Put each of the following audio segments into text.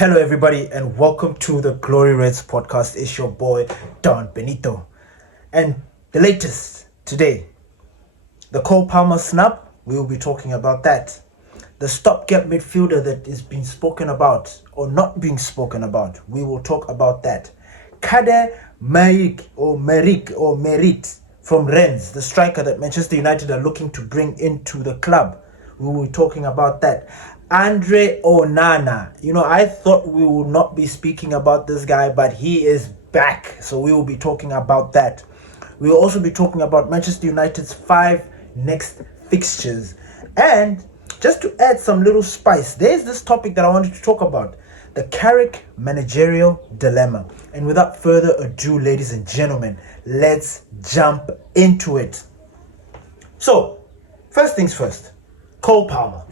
Hello, everybody, and welcome to the Glory Reds podcast. It's your boy, Don Benito. And the latest today, the Cole Palmer snub, we will be talking about that. The stopgap midfielder that is being spoken about or not being spoken about, we will talk about that. Kader Merit from Rennes, the striker that Manchester United are looking to bring into the club. We will be talking about that. Andre Onana. I thought we would not be speaking about this guy, but he is back. So we will be talking about that. We will also be talking about Manchester United's 5 next fixtures. And just to add some little spice, there's this topic that I wanted to talk about. The Carrick managerial dilemma. And without further ado, ladies and gentlemen, let's jump into it. So, first things first, Cole Palmer.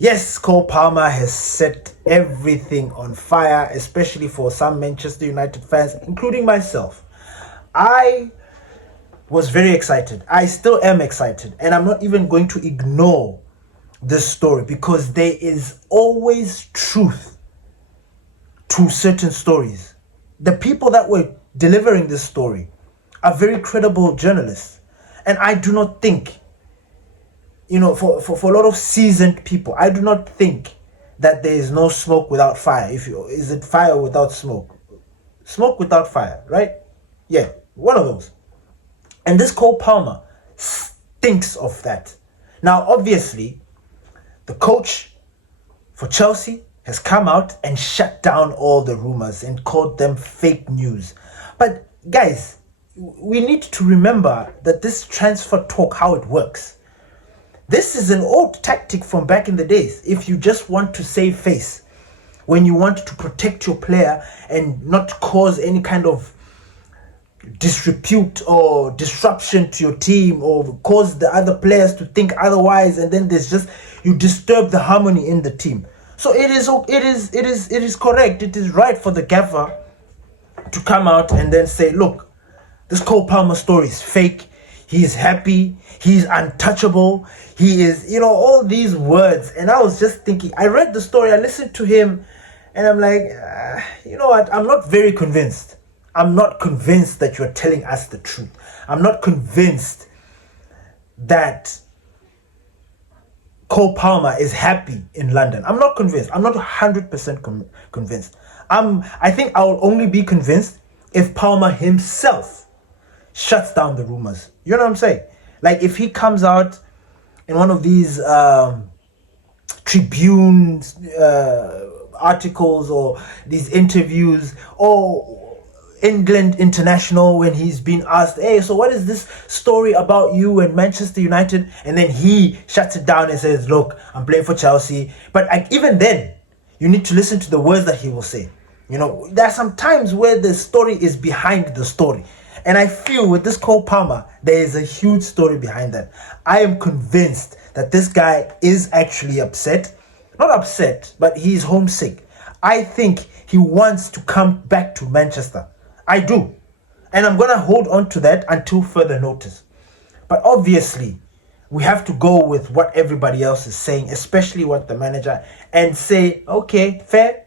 Yes, Cole Palmer has set everything on fire, especially for some Manchester United fans, including myself. I was very excited. I still am excited. And I'm not even going to ignore this story because there is always truth to certain stories. The people that were delivering this story are very credible journalists. And I do not think, for a lot of seasoned people, I do not think that there is no smoke without fire. Is it fire without smoke? Smoke without fire, right? Yeah, one of those. And this Cole Palmer stinks of that. Now, obviously, the coach for Chelsea has come out and shut down all the rumors and called them fake news. But guys, we need to remember that this transfer talk, how it works. This is an old tactic from back in the days. If you just want to save face, when you want to protect your player and not cause any kind of disrepute or disruption to your team or cause the other players to think otherwise, and then you disturb the harmony in the team. So it is correct. It is right for the gaffer to come out and then say, look, this Cole Palmer story is fake. He's happy. He's untouchable. He is, all these words. And I was just thinking, I read the story, I listened to him, and I'm like, you know what? I'm not very convinced. I'm not convinced that you're telling us the truth. I'm not convinced that Cole Palmer is happy in London. I'm not convinced. I'm not 100% convinced. I think I will only be convinced if Palmer himself shuts down the rumors. You know what I'm saying? Like if he comes out in one of these Tribune articles or these interviews or England International when he's been asked, hey, so what is this story about you and Manchester United? And then he shuts it down and says, look, I'm playing for Chelsea. But even then, you need to listen to the words that he will say. There are some times where the story is behind the story. And I feel with this Cole Palmer, there is a huge story behind that. I am convinced that this guy is actually upset. Not upset, but he's homesick. I think he wants to come back to Manchester. I do. And I'm going to hold on to that until further notice. But obviously, we have to go with what everybody else is saying, especially what the manager, and say, okay, fair.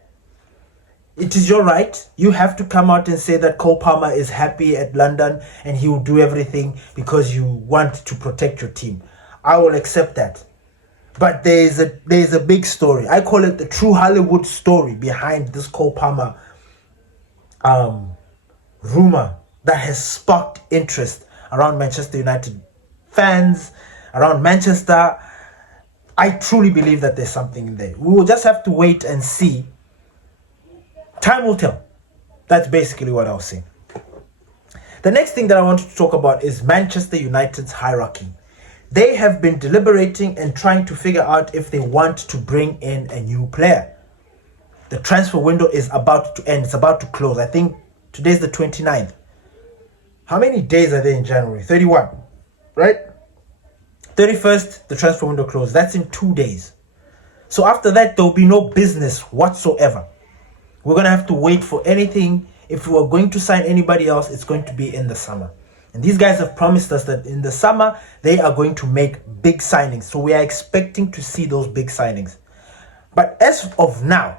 It is your right. You have to come out and say that Cole Palmer is happy at London and he will do everything because you want to protect your team. I will accept that. But there is a big story. I call it the true Hollywood story behind this Cole Palmer rumor that has sparked interest around Manchester United fans, around Manchester. I truly believe that there's something in there. We will just have to wait and see. Time will tell. That's basically what I'll say. The next thing that I wanted to talk about is Manchester United's hierarchy. They have been deliberating and trying to figure out if they want to bring in a new player. The transfer window is about to end. It's about to close. I think today's the 29th. How many days are there in January? 31, right? 31st, the transfer window closes. That's in 2 days. So after that, there will be no business whatsoever. We're going to have to wait for anything. If we are going to sign anybody else, it's going to be in the summer. And these guys have promised us that in the summer, they are going to make big signings. So we are expecting to see those big signings. But as of now,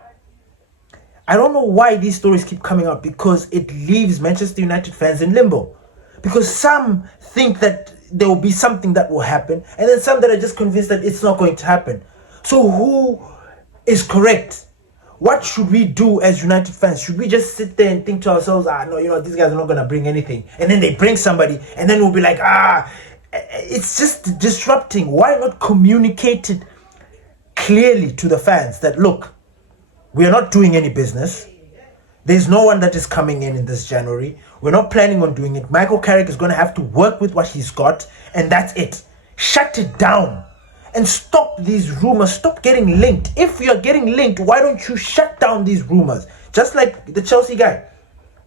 I don't know why these stories keep coming up, because it leaves Manchester United fans in limbo. Because some think that there will be something that will happen, and then some that are just convinced that it's not going to happen. So who is correct? What should we do as United fans? Should we just sit there and think to ourselves, no, these guys are not going to bring anything, and then they bring somebody, and then we'll be like, it's just disrupting. Why not communicate it clearly to the fans that, look, we are not doing any business. There's no one that is coming in this January. We're not planning on doing it. Michael Carrick is going to have to work with what he's got, and that's it. Shut it down and stop these rumors. Stop getting linked. If you're getting linked, why don't you shut down these rumors? Just like the Chelsea guy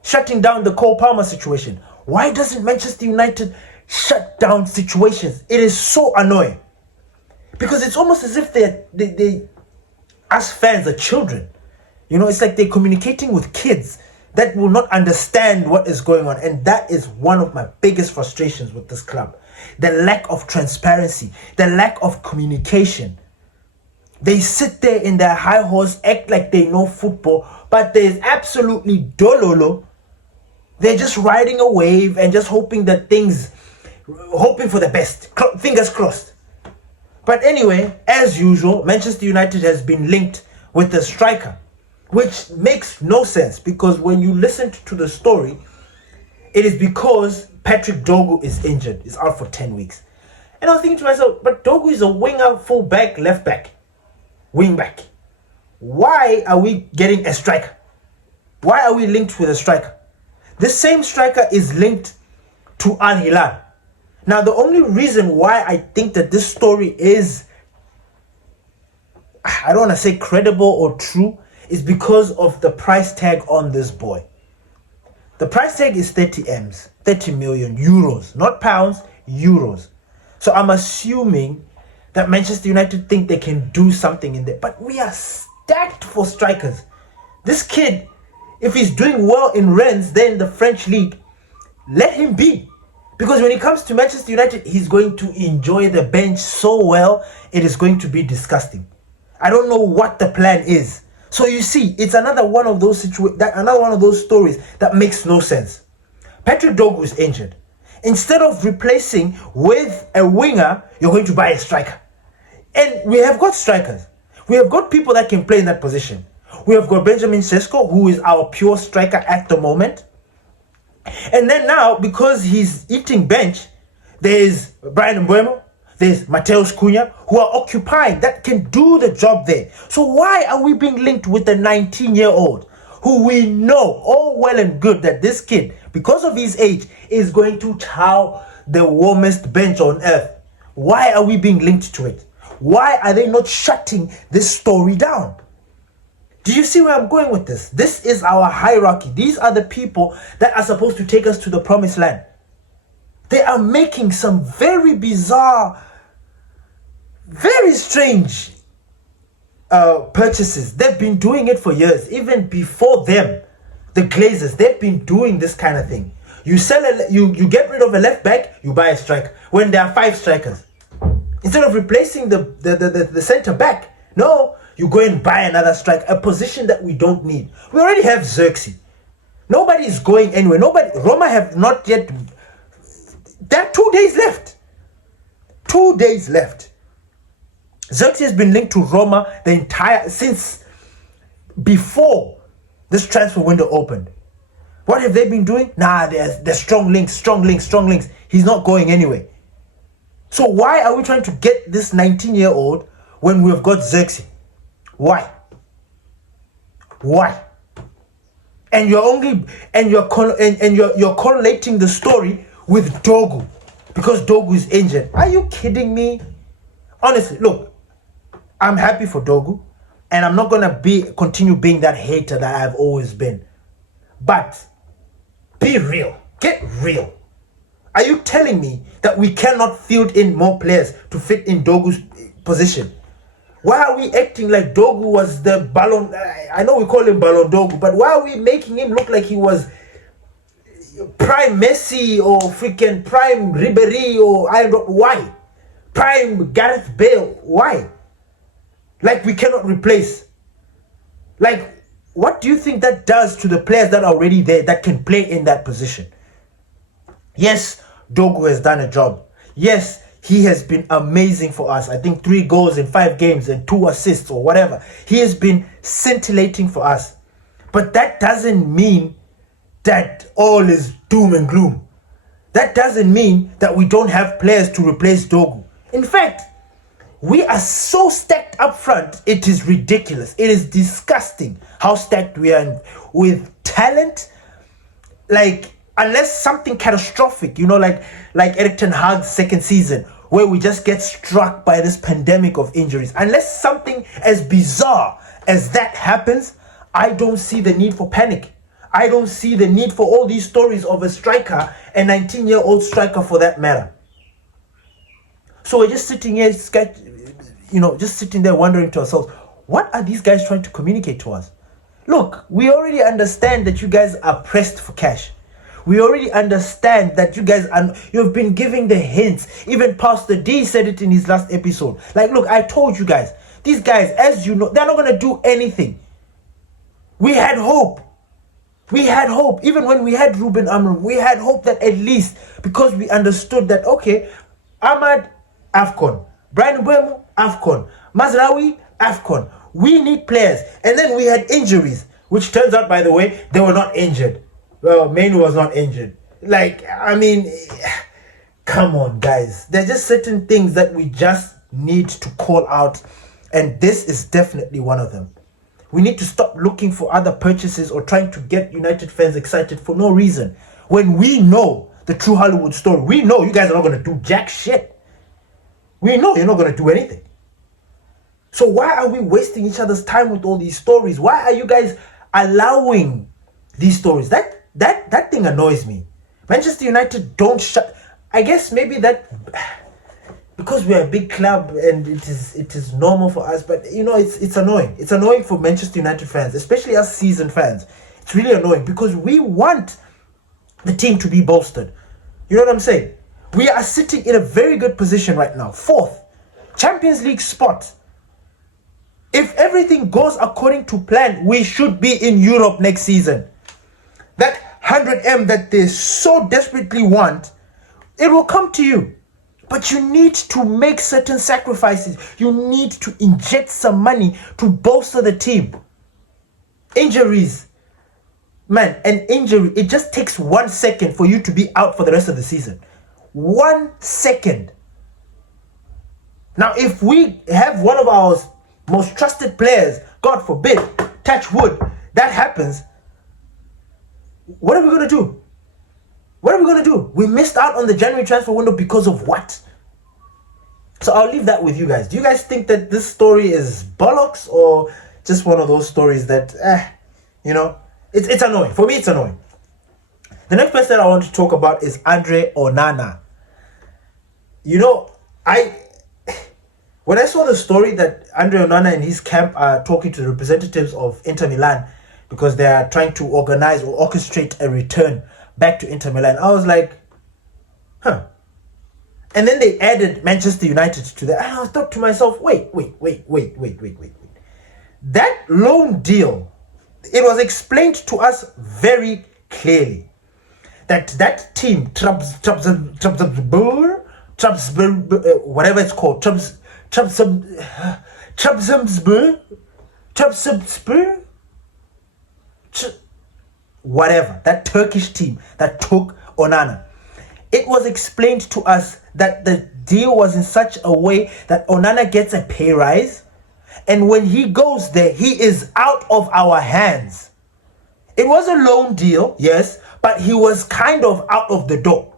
shutting down the Cole Palmer situation. Why doesn't Manchester United shut down situations? It is so annoying, because it's almost as if they us fans are children. It's like they're communicating with kids that will not understand what is going on. And that is one of my biggest frustrations with this club. The lack of transparency, the lack of communication. They sit there in their high horse, act like they know football, but there's absolutely dololo. They're just riding a wave and just hoping for the best. Fingers crossed. But anyway, as usual, Manchester United has been linked with the striker, which makes no sense, because when you listen to the story, it is because Patrick Dogu is injured. He's out for 10 weeks. And I was thinking to myself, but Dogu is a winger, full back, left back, wing back. Why are we getting a striker? Why are we linked with a striker? This same striker is linked to Al Hilal. Now, the only reason why I think that this story is, I don't want to say credible or true, is because of the price tag on this boy. The price tag is 30 M's, 30 million euros, not pounds, euros. So I'm assuming that Manchester United think they can do something in there. But we are stacked for strikers. This kid, if he's doing well in Rennes, then the French league, let him be. Because when it comes to Manchester United, he's going to enjoy the bench so well, it is going to be disgusting. I don't know what the plan is. So you see, it's another one of those stories that makes no sense. Patrick Dogu is injured. Instead of replacing with a winger, you're going to buy a striker. And we have got strikers. We have got people that can play in that position. We have got Benjamin Sesko, who is our pure striker at the moment. And then now, because he's eating bench, there's Brian Mbeumo, there's Mateus Cunha, who are occupying, that can do the job there. So why are we being linked with a 19-year-old who we know all well and good that this kid, because of his age, is going to chow the warmest bench on earth? Why are we being linked to it? Why are they not shutting this story down? Do you see where I'm going with this? This is our hierarchy. These are the people that are supposed to take us to the promised land. They are making some very bizarre, very strange purchases. They've been doing it for years. Even before them, the Glazers, they've been doing this kind of thing. You you get rid of a left back, you buy a striker. When there are 5 strikers, instead of replacing the center back, no, you go and buy another striker, a position that we don't need. We already have Xerxes. Nobody is going anywhere. Roma have not yet. There are 2 days left. 2 days left. Xerxes has been linked to Roma since before this transfer window opened. What have they been doing? There's strong links. He's not going anywhere. So why are we trying to get this 19-year-old when we've got Xerxes? Why? And you're correlating the story with Dogu because Dogu is injured. Are you kidding me? Honestly, look, I'm happy for Dogu, and I'm not gonna continue being that hater that I've always been. But be real. Get real. Are you telling me that we cannot field in more players to fit in Dogu's position? Why are we acting like Dogu was the Ballon? I know we call him Ballon Dogu, but why are we making him look like he was prime Messi or freaking prime Ribéry or I don't know why? Prime Gareth Bale? Why? Like we cannot replace. Like what do you think that does to the players that are already there that can play in that position? Yes, Dogu has done a job. Yes, he has been amazing for us. I think 3 goals in 5 games and 2 assists or whatever. He has been scintillating for us. But that doesn't mean that all is doom and gloom. That doesn't mean that we don't have players to replace Dogu. In fact, we are so stacked up front, it is ridiculous. It is disgusting how stacked we are with talent. Like, unless something catastrophic, like Erik ten Hag's second season, where we just get struck by this pandemic of injuries. Unless something as bizarre as that happens, I don't see the need for panic. I don't see the need for all these stories of a striker, a 19-year-old striker for that matter. So we're just sitting here, just sitting there wondering to ourselves, what are these guys trying to communicate to us? Look, we already understand that you guys are pressed for cash. We already understand that you guys you've been giving the hints. Even Pastor D said it in his last episode. Like, look, I told you guys, these guys, as you know, they're not going to do anything. We had hope. Even when we had Ruben Amram, we had hope that at least, because we understood that, okay, Ahmad, AFCON. Brian Mbeumo, AFCON. Mazraoui, AFCON. We need players. And then we had injuries, which turns out, by the way, they were not injured. Well, Manu was not injured. Come on, guys. There are just certain things that we just need to call out, and this is definitely one of them. We need to stop looking for other purchases or trying to get United fans excited for no reason. When we know the true Hollywood story, we know you guys are not going to do jack shit. We know you're not going to do anything. So why are we wasting each other's time with all these stories? Why are you guys allowing these stories? That thing annoys me. Manchester United don't shut. I guess maybe that because we're a big club and it is normal for us, but it's annoying. It's annoying for Manchester United fans, especially us seasoned fans. It's really annoying because we want the team to be bolstered. You know what I'm saying? We are sitting in a very good position right now. 4th Champions League spot. If everything goes according to plan, we should be in Europe next season. That 100M that they so desperately want, it will come to you. But you need to make certain sacrifices. You need to inject some money to bolster the team. Injuries. Man, an injury, it just takes 1 second for you to be out for the rest of the season. 1 second. Now, if we have one of our most trusted players, God forbid, touch wood, that happens, what are we going to do? What are we going to do? We missed out on the January transfer window because of what? So I'll leave that with you guys. Do you guys think that this story is bollocks or just one of those stories that, it's annoying. For me, it's annoying. The next person I want to talk about is Andre Onana. When I saw the story that Andre Onana and his camp are talking to the representatives of Inter Milan because they are trying to organize or orchestrate a return back to Inter Milan, I was like, huh. And then they added Manchester United to that. And I thought to myself, wait. That loan deal, it was explained to us very clearly that team, whatever it's called, whatever, that Turkish team that took Onana. It was explained to us that the deal was in such a way that Onana gets a pay rise, and when he goes there, he is out of our hands. It was a loan deal, yes, but he was kind of out of the door.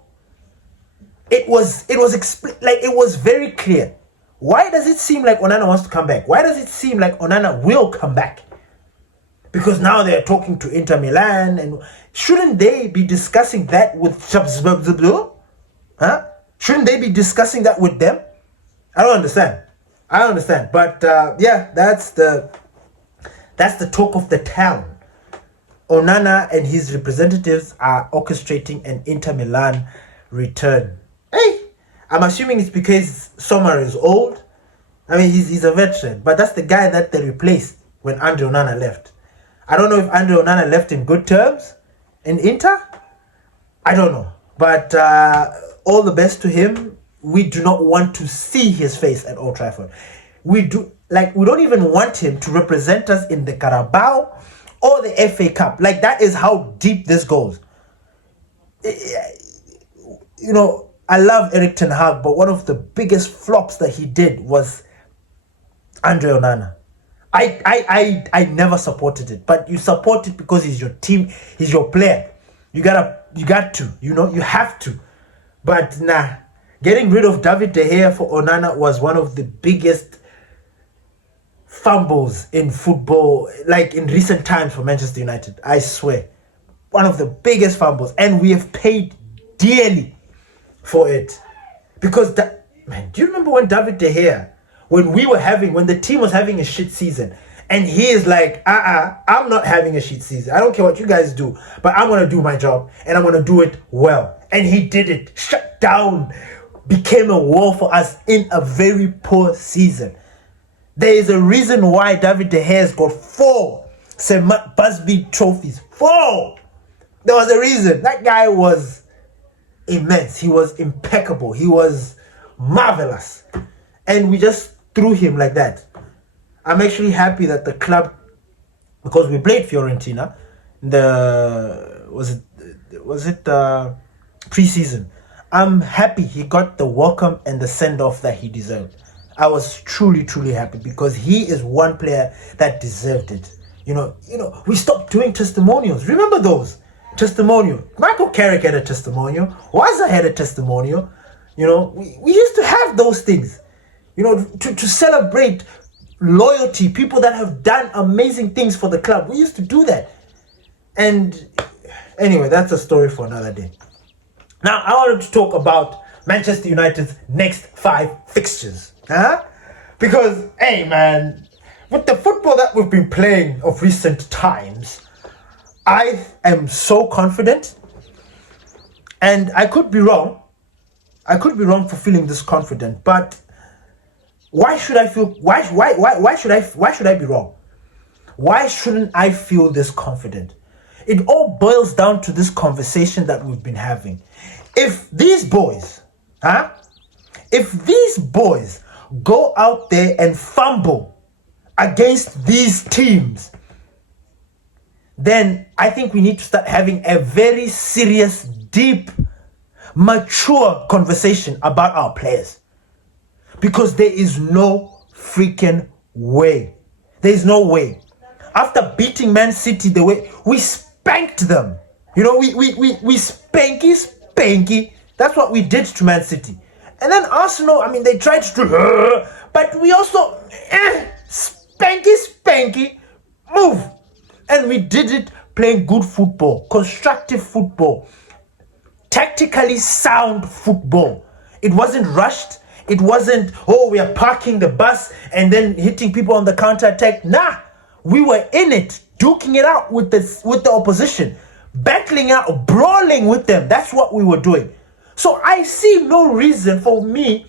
It was very clear. Why does it seem like Onana wants to come back? Why does it seem like Onana will come back? Because now they're talking to Inter Milan, and shouldn't they be discussing that with Huh? Shouldn't they be discussing that with them? I don't understand. But that's the talk of the town. Onana and his representatives are orchestrating an Inter Milan return. Hey, I'm assuming it's because Sommer is old. I mean, he's a veteran, but that's the guy that they replaced when Andre Onana left. I don't know if Andre Onana left in good terms in Inter. I don't know. But all the best to him. We do not want to see his face at Old Trafford. We don't even want him to represent us in the Carabao or the FA Cup. Like, that is how deep this goes. You know, I love Erik ten Hag, but one of the biggest flops that he did was Andre Onana. I never supported it, but you support it because he's your team, he's your player. You got to, you know, you have to. But nah, getting rid of David De Gea for Onana was one of the biggest fumbles in football, like in recent times for Manchester United. I swear, one of the biggest fumbles, and we have paid dearly for it. Because man, do you remember when David De Gea, when the team was having a shit season, and he is like, I'm not having a shit season. I don't care what you guys do, but I'm going to do my job, and I'm going to do it well. And he did it. Shut down. Became a wall for us in a very poor season. There is a reason why David De Gea has got 4 Sir Matt Busby trophies. 4! There was a reason. That guy was immense. He was impeccable. He was marvelous. And we just threw him like that. I'm actually happy that the club, because we played Fiorentina, was it pre-season. I'm happy he got the welcome and the send-off that he deserved. I was truly, truly happy because he is one player that deserved it. You know, we stopped doing testimonials. Remember those? Testimonial. Michael Carrick had a testimonial. Waza had a testimonial. You know, we used to have those things. You know, to celebrate loyalty, people that have done amazing things for the club. We used to do that. And anyway, that's a story for another day. Now, I wanted to talk about Manchester United's next 5 fixtures. Because, hey man, with the football that we've been playing of recent times, I am so confident. And I could be wrong. I could be wrong for feeling this confident, but why should I be wrong? Why shouldn't I feel this confident? It all boils down to this conversation that we've been having. If these boys go out there and fumble against these teams, then I think we need to start having a very serious, deep, mature conversation about our players. Because there is no freaking way. There is no way. After beating Man City the way we spanked them, you know, we spanky. That's what we did to Man City. And then Arsenal, I mean, they tried to, but we also spanky move. And we did it playing good football, constructive football, tactically sound football. It wasn't rushed. It wasn't, we are parking the bus and then hitting people on the counter-attack. Nah, we were in it, duking it out with the opposition, battling out, brawling with them. That's what we were doing. So I see no reason for me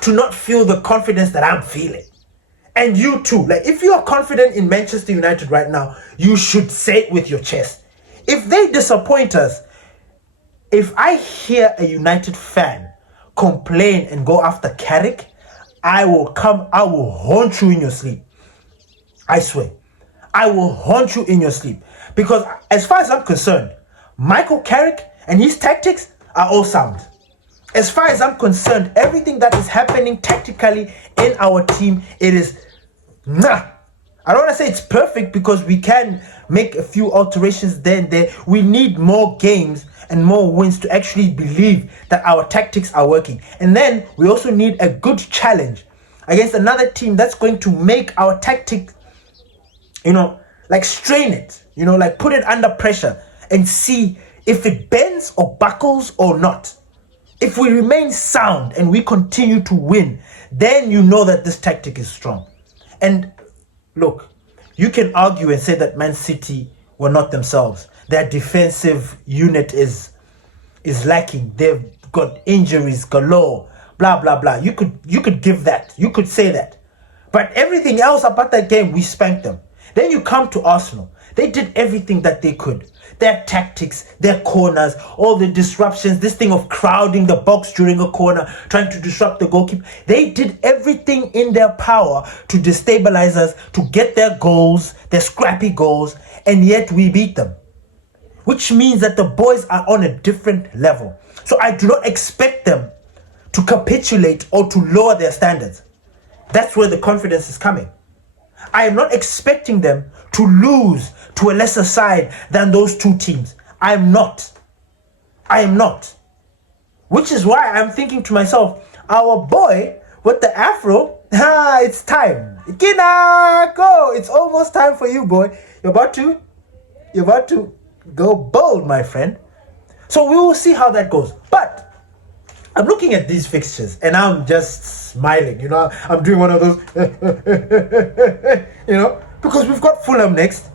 to not feel the confidence that I'm feeling. And you too. Like, if you are confident in Manchester United right now, you should say it with your chest. If they disappoint us, if I hear a United fan complain and go after Carrick, I will haunt you in your sleep. I swear. I will haunt you in your sleep. Because as far as I'm concerned, Michael Carrick and his tactics are all sound. As far as I'm concerned, everything that is happening tactically in our team, it is I don't want to say it's perfect because we can make a few alterations there and there. We need more games and more wins to actually believe that our tactics are working. And then we also need a good challenge against another team that's going to make our tactics, like strain it, like put it under pressure and see if it bends or buckles or not. If we remain sound and we continue to win, then you know that this tactic is strong. And look, you can argue and say that Man City were not themselves. Their defensive unit is lacking. They've got injuries galore, blah, blah, blah. You could give that. You could say that. But everything else about that game, we spanked them. Then you come to Arsenal. They did everything that they could. Their tactics, their corners, all the disruptions, this thing of crowding the box during a corner, trying to disrupt the goalkeeper. They did everything in their power to destabilize us, to get their goals, their scrappy goals, and yet we beat them. Which means that the boys are on a different level. So I do not expect them to capitulate or to lower their standards. That's where the confidence is coming. I am not expecting them to lose to a lesser side than those two teams. I am not. Which is why I'm thinking to myself, our boy with the afro, it's time. Kina, go. It's almost time for you, boy. You're about to go bold, my friend. So we will see how that goes. But I'm looking at these fixtures and I'm just smiling. I'm doing one of those, because we've got Fulham next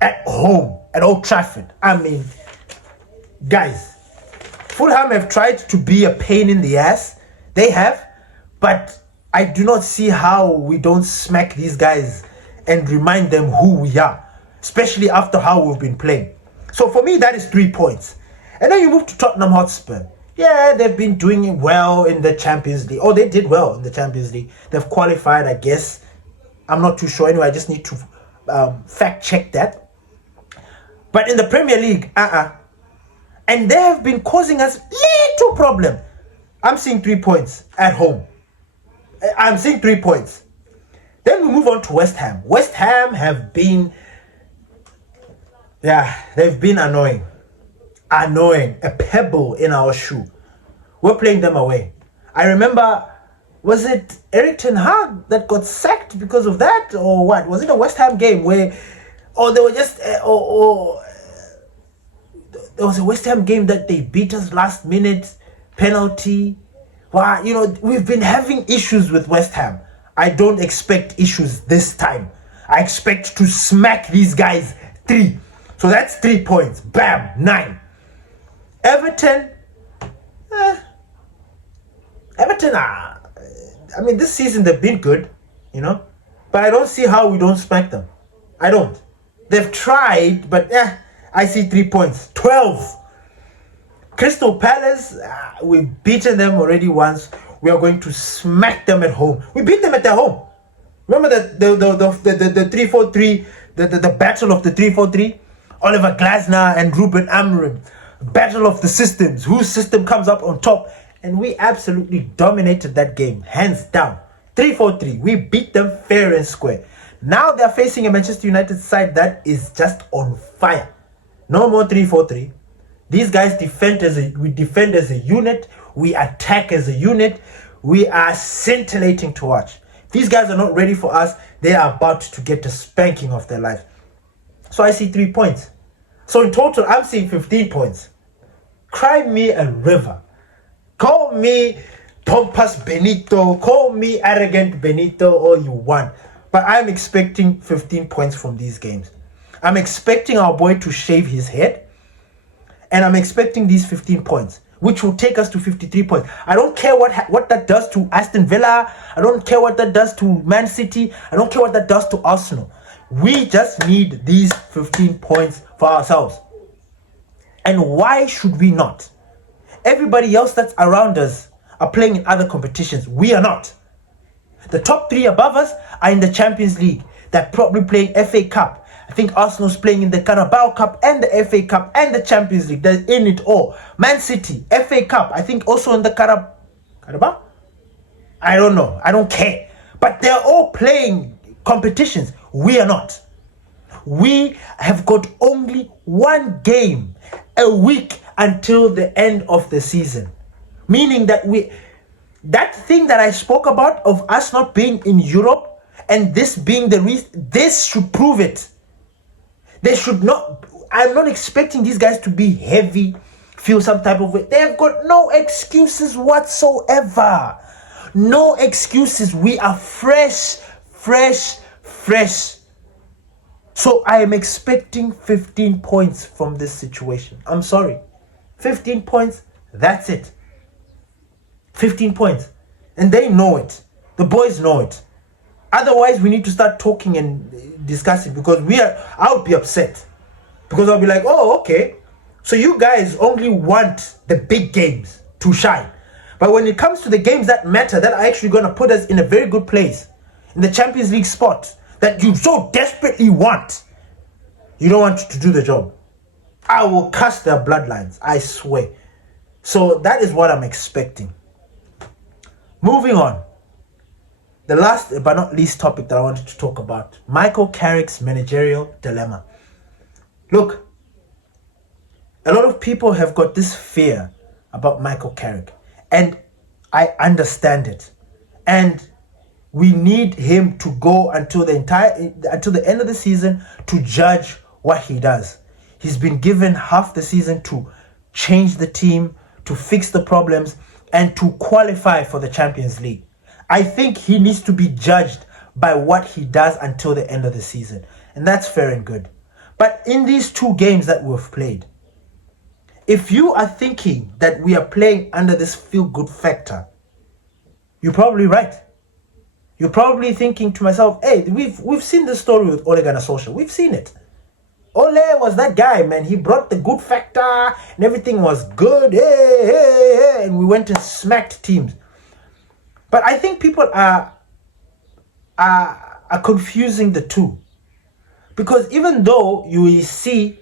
at home at Old Trafford. I mean, guys, Fulham have tried to be a pain in the ass. They have, but I do not see how we don't smack these guys and remind them who we are, especially after how we've been playing. So for me, that is 3 points. And then you move to Tottenham Hotspur. Yeah, they've been doing well in the Champions League. Oh, they did well in the Champions League. They've qualified, I guess. I'm not too sure. Anyway, I just need to fact check that. But in the Premier League, and they have been causing us little problem. I'm seeing 3 points at home. I'm seeing 3 points. Then we move on to West Ham. West Ham have been, they've been annoying. A pebble in our shoe. We're playing them away. I remember, was it Eric Ten Hag that got sacked because of that, or what? Was it a West Ham game where, they were just, there was a West Ham game that they beat us last minute, penalty. Wow, we've been having issues with West Ham. I don't expect issues this time. I expect to smack these guys 3. So that's 3 points. Bam, 9. Everton, this season they've been good, but I don't see how we don't smack them. I don't. They've tried, but I see 3 points. 12. Crystal Palace, we've beaten them already once. We are going to smack them at home. We beat them at their home. Remember the 3-4-3, the battle of the 3-4-3? Oliver Glasner and Ruben Amorim. Battle of the systems, whose system comes up on top, and we absolutely dominated that game, hands down. 3-4-3, we beat them fair and square. Now they're facing a Manchester United side that is just on fire. No more 3-4-3. These guys we defend as a unit, we attack as a unit, we are scintillating to watch. These guys are not ready for us. They are about to get a spanking of their life. So I see 3 points. So in total, I'm seeing 15 points. Cry me a river. Call me pompous Benito. Call me arrogant Benito, all you want. But I'm expecting 15 points from these games. I'm expecting our boy to shave his head. And I'm expecting these 15 points, which will take us to 53 points. I don't care what that does to Aston Villa. I don't care what that does to Man City. I don't care what that does to Arsenal. We just need these 15 points for ourselves. And why should we not? Everybody else that's around us are playing in other competitions. We are not. The top 3 above us are in the Champions League. They're probably playing FA Cup. I think Arsenal's playing in the Carabao Cup and the FA Cup and the Champions League. They're in it all. Man City, FA Cup. I think also in the Carabao? I don't know. I don't care. But they're all playing competitions. We are not. We have got only 1 game a week until the end of the season. Meaning that that thing that I spoke about of us not being in Europe and this being the reason, this should prove it. They should not, I'm not expecting these guys to be heavy, feel some type of way. They've got no excuses whatsoever. No excuses. We are fresh. So I am expecting 15 points from this situation. I'm sorry. 15 points, that's it. 15 points. And they know it. The boys know it. Otherwise, we need to start talking and discussing, because I would be upset, because I'll be like, oh, okay, so you guys only want the big games to shine. But when it comes to the games that matter, that are actually going to put us in a very good place, in the Champions League spot that you so desperately want, you don't want to do the job. I will cuss their bloodlines, I swear. So that is what I'm expecting. Moving on. The last but not least topic that I wanted to talk about, Michael Carrick's managerial dilemma. Look, a lot of people have got this fear about Michael Carrick, and I understand it. And we need him to go until the end of the season to judge what he does. He's been given half the season to change the team, to fix the problems, and to qualify for the Champions League. I think he needs to be judged by what he does until the end of the season. And that's fair and good. But in these 2 games that we've played, if you are thinking that we are playing under this feel-good factor, you're probably right. You're probably thinking to myself, hey, we've seen the story with Ole Gunnar Solskjaer. We've seen it. Ole was that guy, man. He brought the good factor and everything was good. Hey, and we went and smacked teams. But I think people are confusing the two. Because even though you see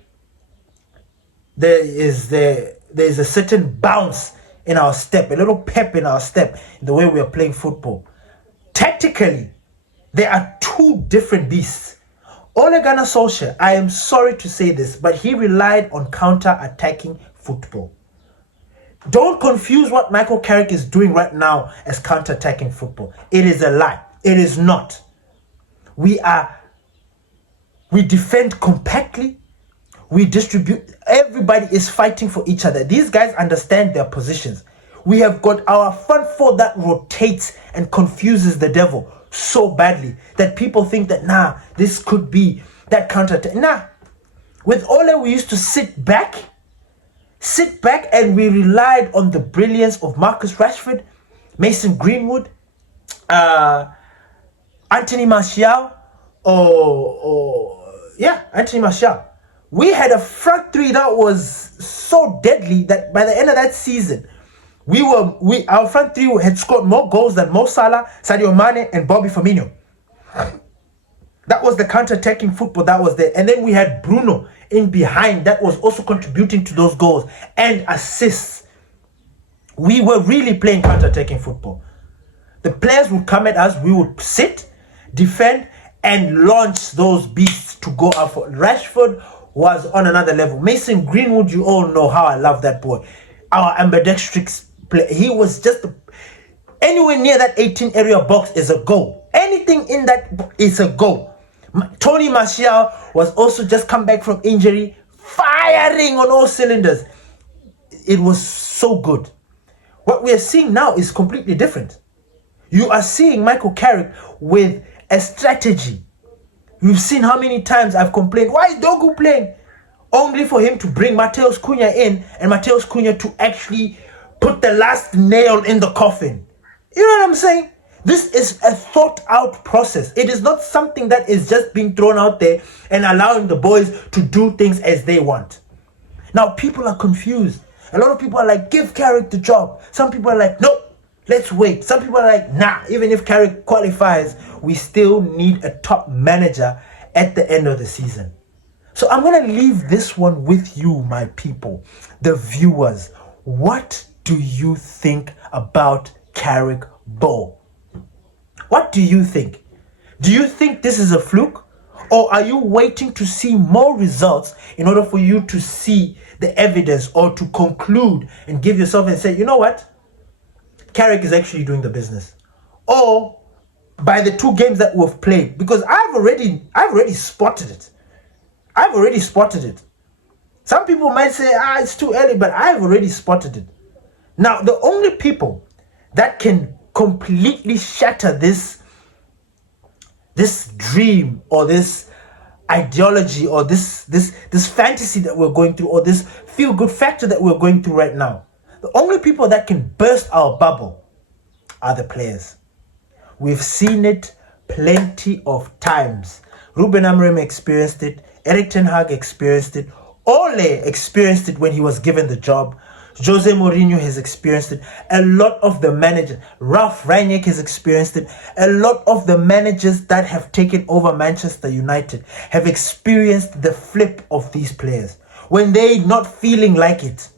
there's a certain bounce in our step, a little pep in our step, in the way we are playing football, tactically, there are 2 different beasts. Ole Gunnar Solskjaer, I am sorry to say this, but he relied on counter-attacking football. Don't confuse what Michael Carrick is doing right now as counter-attacking football. It is a lie. It is not. We defend compactly. We distribute. Everybody is fighting for each other. These guys understand their positions. We have got our front 4 that rotates and confuses the devil so badly that people think that, this could be that counter-attack. With Ole, we used to sit back, and we relied on the brilliance of Marcus Rashford, Mason Greenwood, Anthony Martial, Anthony Martial. We had a front 3 that was so deadly that by the end of that season, our front 3 had scored more goals than Mo Salah, Sadio Mane, and Bobby Firmino. That was the counter-attacking football that was there. And then we had Bruno in behind that was also contributing to those goals and assists. We were really playing counter-attacking football. The players would come at us, we would sit, defend, and launch those beasts to go out for. Rashford was on another level. Mason Greenwood, you all know how I love that boy. Our ambidextrous play. He was just anywhere near that 18 area box is a goal. Anything in that is a goal. Tony Martial was also just come back from injury, firing on all cylinders. It was so good. What we are seeing now is completely different. You are seeing Michael Carrick with a strategy. You've seen how many times I've complained, why is Dogu playing? Only for him to bring Mateus Cunha in and Mateus Cunha to actually put the last nail in the coffin. You know what I'm saying? This is a thought out process. It is not something that is just being thrown out there and allowing the boys to do things as they want. Now people are confused. A lot of people are like, give Carrick the job. Some people are like, no, let's wait. Some people are like, nah, even if Carrick qualifies, we still need a top manager at the end of the season. So I'm going to leave this one with you, my people, the viewers. What do you think about Carrick Ball? What do you think? Do you think this is a fluke? Or are you waiting to see more results in order for you to see the evidence or to conclude and give yourself and say, you know what? Carrick is actually doing the business. Or by the 2 games that we've played, because I've already spotted it. I've already spotted it. Some people might say, it's too early, but I've already spotted it. Now, the only people that can completely shatter this dream or this ideology or this fantasy that we're going through or this feel-good factor that we're going through right now, the only people that can burst our bubble are the players. We've seen it plenty of times. Ruben Amorim experienced it. Erik ten Hag experienced it. Ole experienced it when he was given the job. Jose Mourinho has experienced it. A lot of the managers, Ralf Rangnick has experienced it. A lot of the managers that have taken over Manchester United have experienced the flip of these players when they're not feeling like it.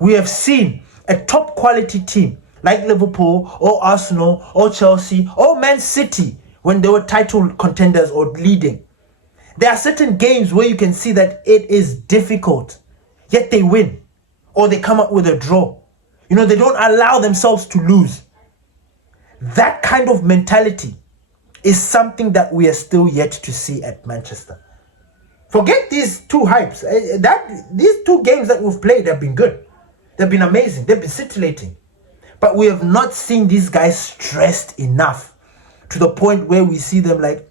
We have seen a top quality team like Liverpool or Arsenal or Chelsea or Man City when they were title contenders or leading. There are certain games where you can see that it is difficult, yet they win. Or they come up with a draw. You know, they don't allow themselves to lose. That kind of mentality is something that we are still yet to see at Manchester. Forget these two hypes. These two games that we've played have been good. They've been amazing. They've been scintillating. But we have not seen these guys stressed enough to the point where we see them like,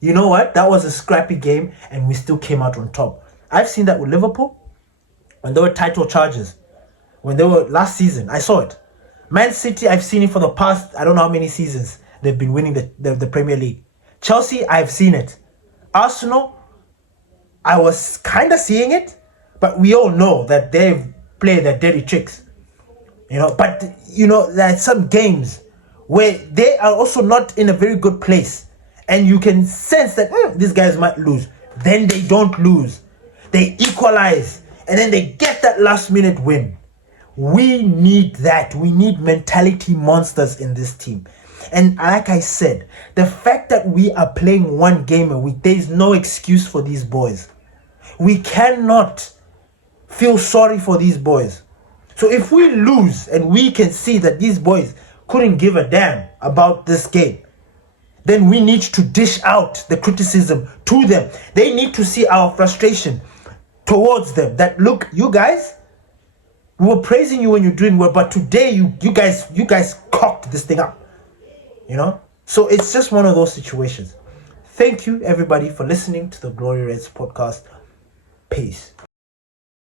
you know what? That was a scrappy game and we still came out on top. I've seen that with Liverpool. When they were title chargers, when they were last season, I saw it. Man City, I've seen it for the past, I don't know how many seasons they've been winning the Premier League. Chelsea, I've seen it. Arsenal, I was kind of seeing it, but we all know that they've played their dirty tricks. You know, but, you know, there are some games where they are also not in a very good place. And you can sense that these guys might lose. Then they don't lose. They equalize. And then they get that last minute win. We need that. We need mentality monsters in this team. And like I said, the fact that we are playing one game a week, there is no excuse for these boys. We cannot feel sorry for these boys. So if we lose and we can see that these boys couldn't give a damn about this game, then we need to dish out the criticism to them. They need to see our frustration towards them, that look, you guys, we were praising you when you're doing well, but today you guys cocked this thing up, you know. So it's just one of those situations. Thank you everybody for listening to the Glory Reds podcast. Peace.